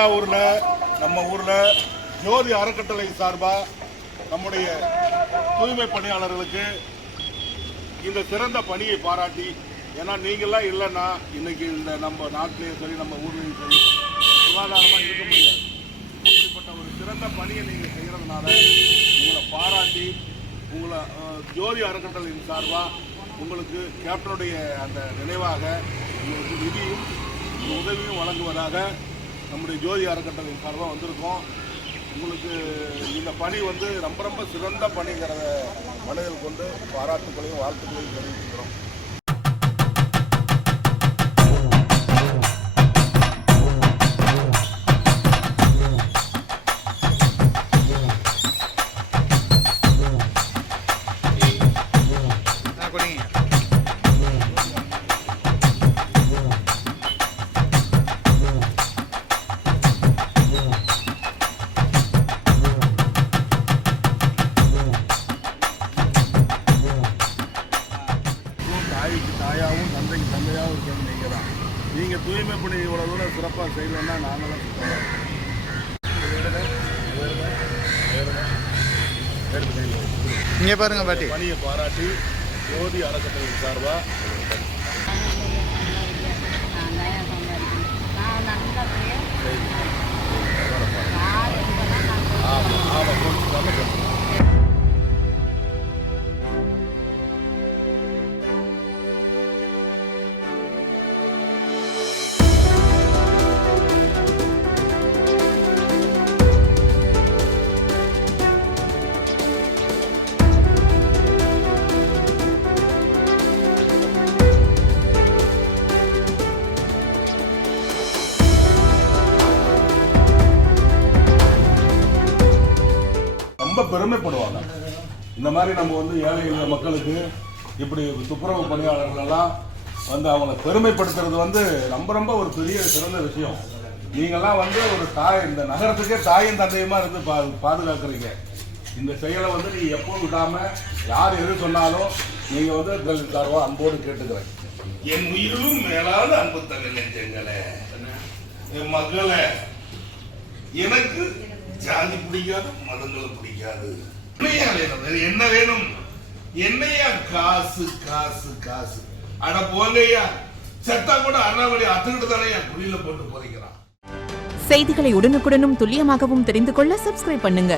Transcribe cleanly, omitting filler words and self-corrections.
தஞ்சாவூரில் நம்ம ஊரில் ஜோதி அறக்கட்டளை சார்பாக நம்முடைய தூய்மை பணியாளர்களுக்கு இந்த சிறந்த பணியை பாராட்டி, ஏன்னா நீங்களாம் இல்லைன்னா இன்னைக்கு இந்த நம்ம நாட்டிலையும் சரி நம்ம ஊர்லேயும் சரி சுகாதாரமாக இருக்க முடியாது. அப்படிப்பட்ட ஒரு சிறந்த பணியை நீங்கள் செய்கிறதுனால உங்களை பாராட்டி உங்களை ஜோதி அறக்கட்டளையின் சார்பாக உங்களுக்கு கேப்டனுடைய அந்த நினைவாக உங்களுக்கு நிதியும் உதவியும் வழங்குவதாக நம்முடைய ஜோதி அறக்கட்டளையின் சார்பாக வந்திருக்கோம். உங்களுக்கு இந்த பணி ரொம்ப ரொம்ப சிறந்த பணிங்கிறத மனதில் கொண்டு பாராட்டுகளையும் வாழ்த்துக்களையும் தெரிவிக்கிறோம். தாய்க்கு தாயாகவும் தந்தைக்கு தந்தையாகவும் இருக்கிறது நீங்கள் தான். நீங்கள் தூய்மை பணி இவ்வளோ தூரம் சிறப்பாக செய்யலைன்னா நாங்களாம் இங்கே பாருங்க பாட்டி. பணியை பாராட்டி ஜோதி அறக்கட்டளை சார்பாக ரொம்ப பெருமைப்படுவாங்க. இந்த மாதிரி நம்ம ஏழை எளிய மக்களுக்கு இப்படி துப்புரவு பணியாளர்களெல்லாம் அவங்கள பெருமைப்படுத்துறது ரொம்ப ரொம்ப ஒரு பெரிய சிறந்த விஷயம். நீங்கள்லாம் ஒரு தாய், இந்த நகரத்துக்கே தாயும் தந்தையுமா இருந்து பாதுகாக்கிறீங்க. இந்த செயலை நீ எப்போ விடாம யார் எது சொன்னாலும் நீங்க சார்பா அன்போடு கேட்டுக்கிறேன். என் உயிரும் மேலான அன்பு தங்க நெஞ்சங்களே, என் மகளே, எனக்கு ஜாதி பிடிக்காது, மதங்களும் பிடிக்காது. என்ன வேணும்? என்னையா காசு காசு காசு? அட போங்கய்யா, சட்டா கூட அண்ணாமலை அத்துக்கிட்டு தானே குழியில போட்டு போதைக்கிறான். செய்திகளை உடனுக்குடனும் துல்லியமாகவும் தெரிந்து கொள்ள சப்ஸ்கிரைப் பண்ணுங்க.